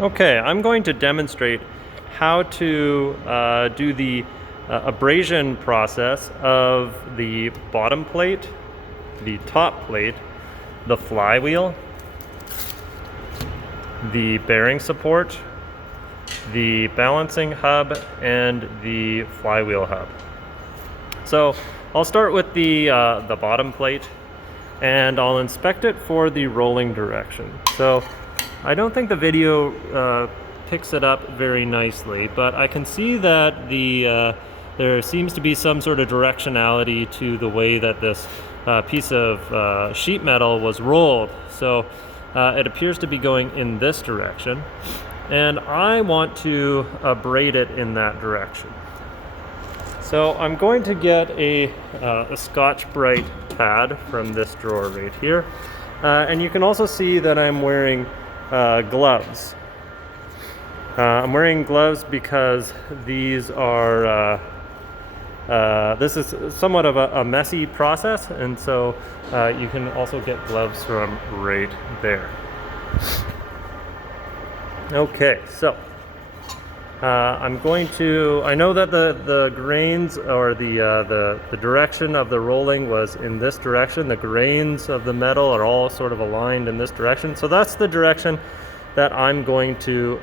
Okay, I'm going to demonstrate how to do the abrasion process of the bottom plate, the top plate, the flywheel, the bearing support, the balancing hub, and the flywheel hub. So I'll start with the bottom plate, and I'll inspect it for the rolling direction. So I don't think the video picks it up very nicely, but I can see that there seems to be some sort of directionality to the way that this piece of sheet metal was rolled. So it appears to be going in this direction, and I want to abrade it in that direction. So I'm going to get a Scotch-Brite pad from this drawer right here, and you can also see that I'm wearing gloves. I'm wearing gloves because these are this is somewhat of a messy process, and so you can also get gloves from right there. Okay, so I'm going to, I know that the grains or the direction of the rolling was in this direction. The grains of the metal are all sort of aligned in this direction. So that's the direction that I'm going to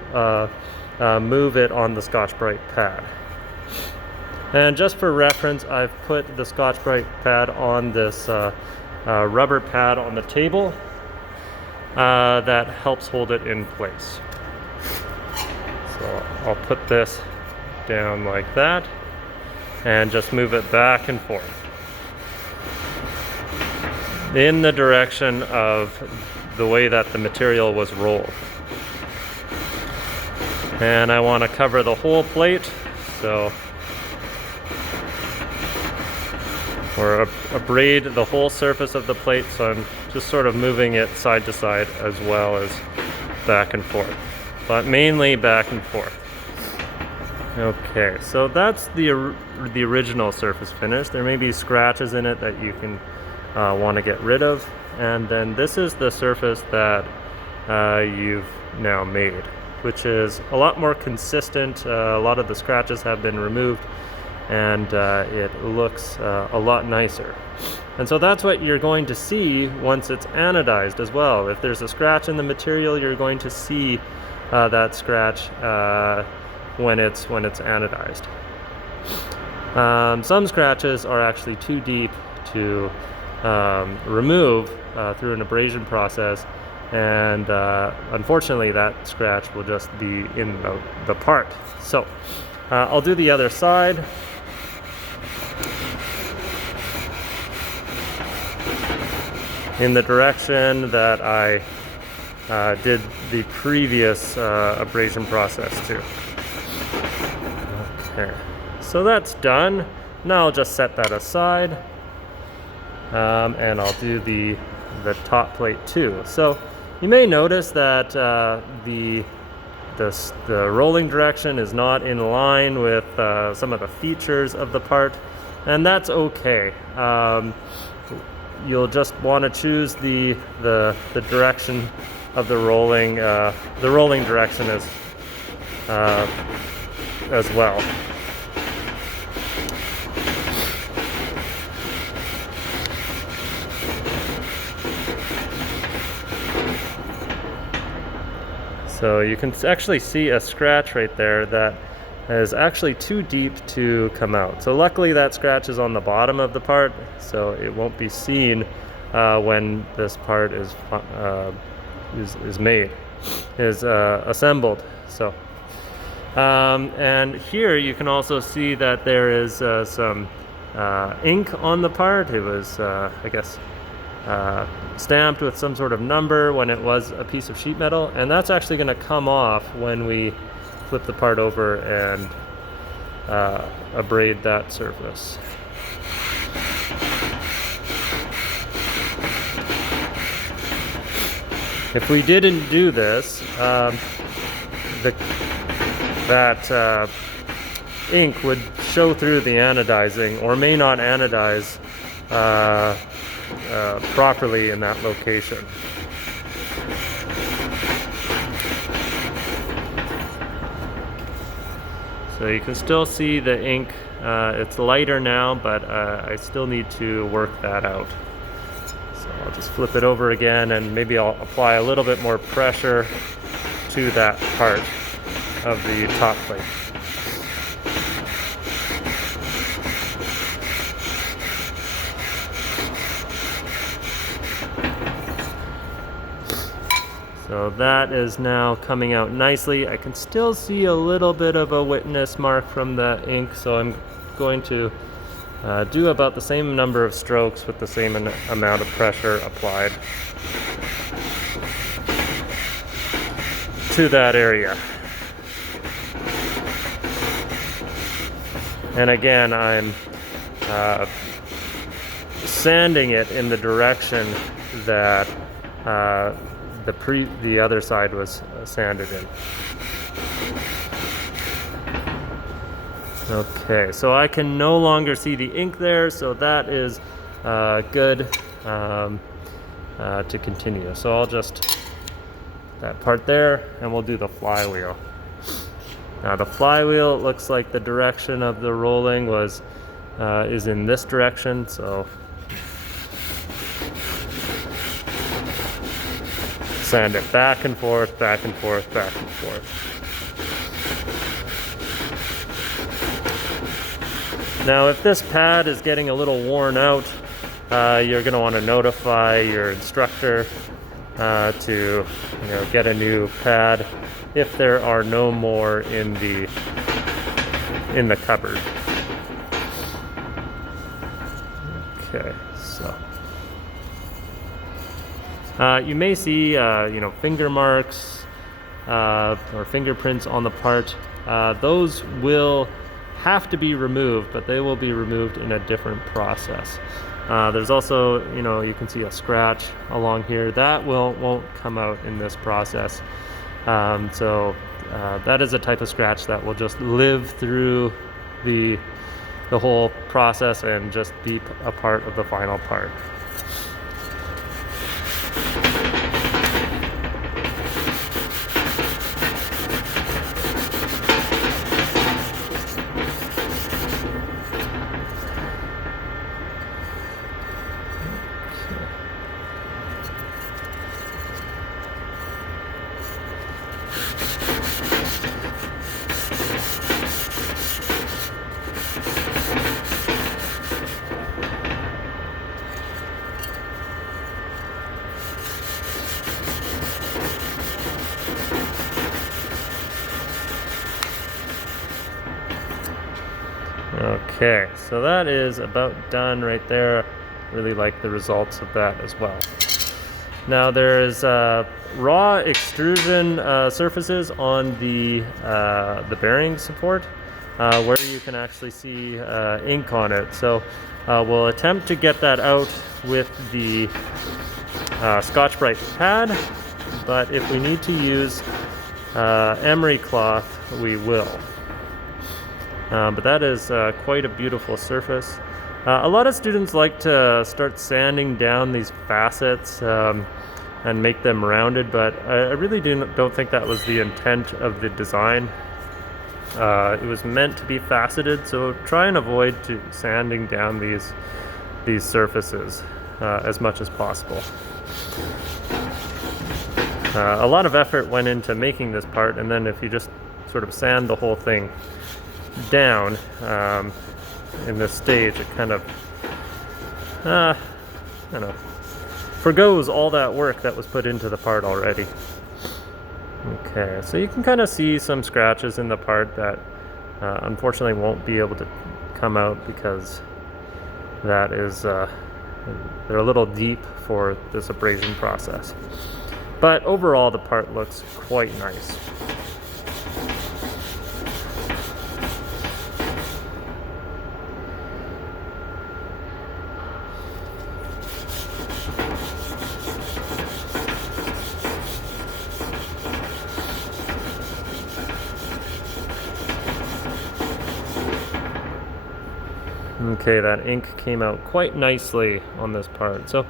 move it on the Scotch-Brite pad. And just for reference, I've put the Scotch-Brite pad on this rubber pad on the table that helps hold it in place. So I'll put this down like that and just move it back and forth in the direction of the way that the material was rolled. And I want to cover the whole plate, so or abrade the whole surface of the plate, so I'm just sort of moving it side to side as well as back and forth, but mainly back and forth. Okay, so that's the original surface finish. There may be scratches in it that you can want to get rid of, and then this is the surface that you've now made, which is a lot more consistent. A lot of the scratches have been removed, and it looks a lot nicer. And so that's what you're going to see once it's anodized as well. If there's a scratch in the material, you're going to see that scratch when it's anodized. Some scratches are actually too deep to remove through an abrasion process, and unfortunately that scratch will just be in the part. So I'll do the other side. In the direction that I did the previous abrasion process to. Okay, so that's done. Now I'll just set that aside, and I'll do the top plate too. So you may notice that the rolling direction is not in line with some of the features of the part, and that's okay. You'll just want to choose the direction of the rolling direction as well. So you can actually see a scratch right there that is actually too deep to come out. So luckily that scratch is on the bottom of the part, so it won't be seen when this part is assembled. So and here you can also see that there is some ink on the part. It was I guess stamped with some sort of number when it was a piece of sheet metal, and that's actually going to come off when we flip the part over and abrade that surface. If we didn't do this, that ink would show through the anodizing, or may not anodize properly in that location. So you can still see the ink. It's lighter now, but I still need to work that out. So I'll just flip it over again, and maybe I'll apply a little bit more pressure to that part of the top plate. So that is now coming out nicely. I can still see a little bit of a witness mark from the ink, so I'm going to do about the same number of strokes with the same amount of pressure applied to that area. And again, I'm sanding it in the direction that the other side was sanded in. Okay, so I can no longer see the ink there, so that is good to continue. So I'll just that part there, and we'll do the flywheel. Now the flywheel, it looks like the direction of the rolling is in this direction, so sand it back and forth, back and forth, back and forth. Now if this pad is getting a little worn out, you're going to want to notify your instructor to get a new pad if there are no more in the cupboard. Okay, so you may see finger marks or fingerprints on the part. Those will have to be removed, but they will be removed in a different process. There's also, you can see a scratch along here that won't come out in this process. So that is a type of scratch that will just live through the whole process and just be a part of the final part. Okay, so that is about done right there. Really like the results of that as well. Now there's raw extrusion surfaces on the bearing support where you can actually see ink on it. So we'll attempt to get that out with the Scotch-Brite pad, but if we need to use emery cloth, we will. But that is quite a beautiful surface. A lot of students like to start sanding down these facets and make them rounded, but I really don't think that was the intent of the design. It was meant to be faceted, so try and avoid sanding down these surfaces as much as possible. A lot of effort went into making this part, and then if you just sort of sand the whole thing down in this stage, it kind of forgoes all that work that was put into the part already. Okay, so you can kind of see some scratches in the part that unfortunately won't be able to come out because that is they're a little deep for this abrasion process. But overall the part looks quite nice. Okay, that ink came out quite nicely on this part. So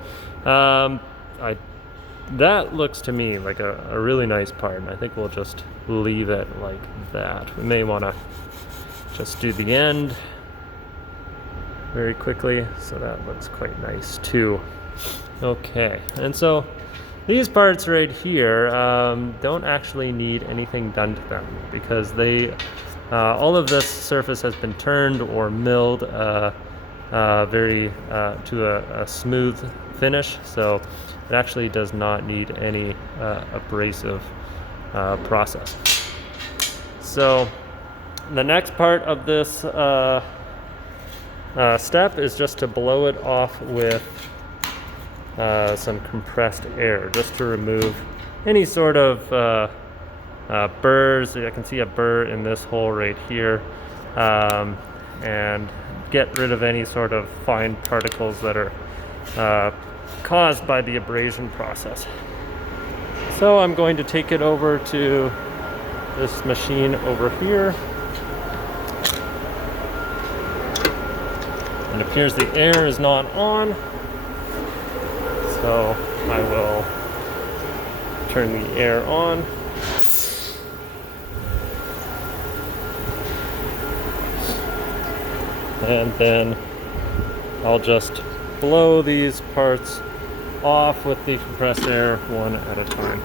that looks to me like a really nice part, and I think we'll just leave it like that. We may want to just do the end very quickly, so that looks quite nice too. Okay, and so these parts right here don't actually need anything done to them because they, all of this surface has been turned or milled very to a smooth finish, so it actually does not need any abrasive process. So the next part of this step is just to blow it off with some compressed air, just to remove any sort of burrs. I can see a burr in this hole right here, and get rid of any sort of fine particles that are caused by the abrasion process. So I'm going to take it over to this machine over here. It appears the air is not on, so I will turn the air on. And then I'll just blow these parts off with the compressed air one at a time.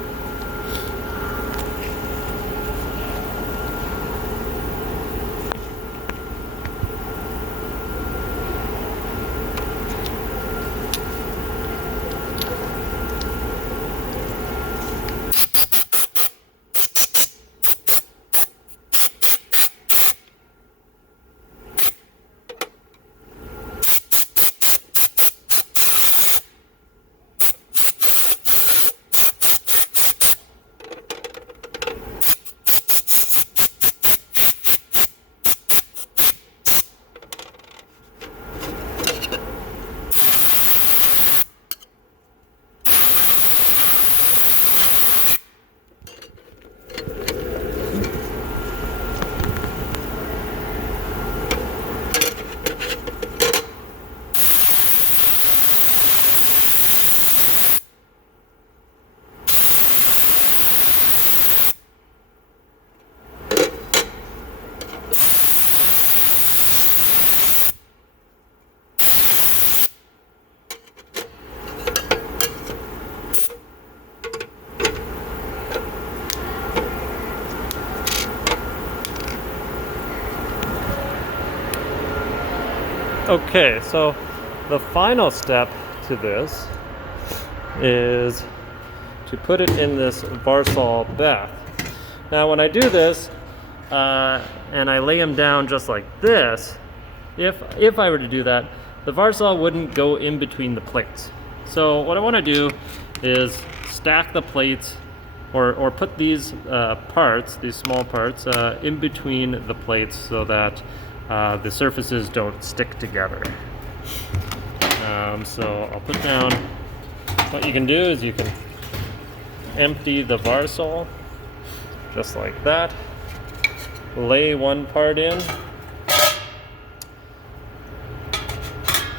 Okay, so the final step to this is to put it in this Varsall Bath. Now when I do this, and I lay them down just like this, if I were to do that, the Varsall wouldn't go in between the plates. So what I want to do is stack the plates, or put these parts, these small parts, in between the plates so that the surfaces don't stick together. So I'll put down, what you can do is you can empty the Varsall just like that, lay one part in,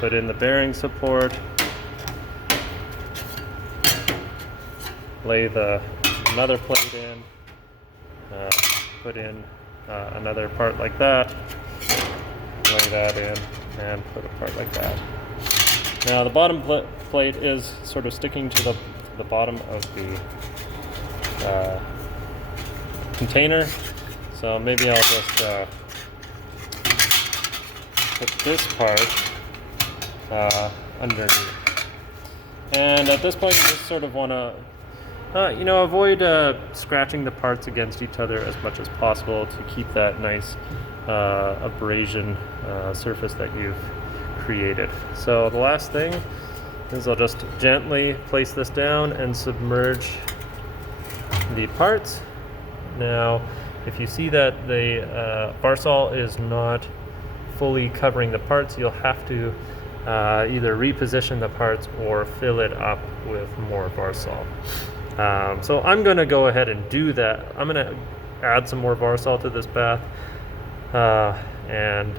put in the bearing support, lay another plate in, put in another part like that, lay that in, and put a part like that. Now the bottom plate is sort of sticking to the bottom of the container, so maybe I'll just put this part underneath. And at this point you just sort of want to avoid scratching the parts against each other as much as possible to keep that nice abrasion surface that you've created. So the last thing is I'll just gently place this down and submerge the parts. Now if you see that the Varsall is not fully covering the parts, you'll have to either reposition the parts or fill it up with more Varsall. So I'm going to go ahead and do that. I'm going to add some more Varsall to this bath, and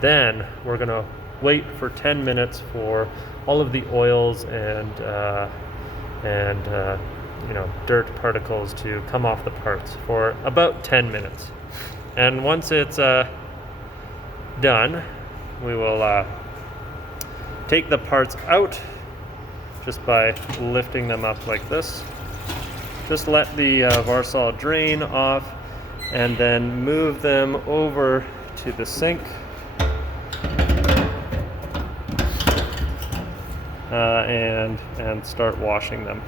then we're going to wait for 10 minutes for all of the oils and dirt particles to come off the parts for about 10 minutes. And once it's done, we will take the parts out just by lifting them up like this. Just let the Varsall drain off and then move them over to the sink. And start washing them.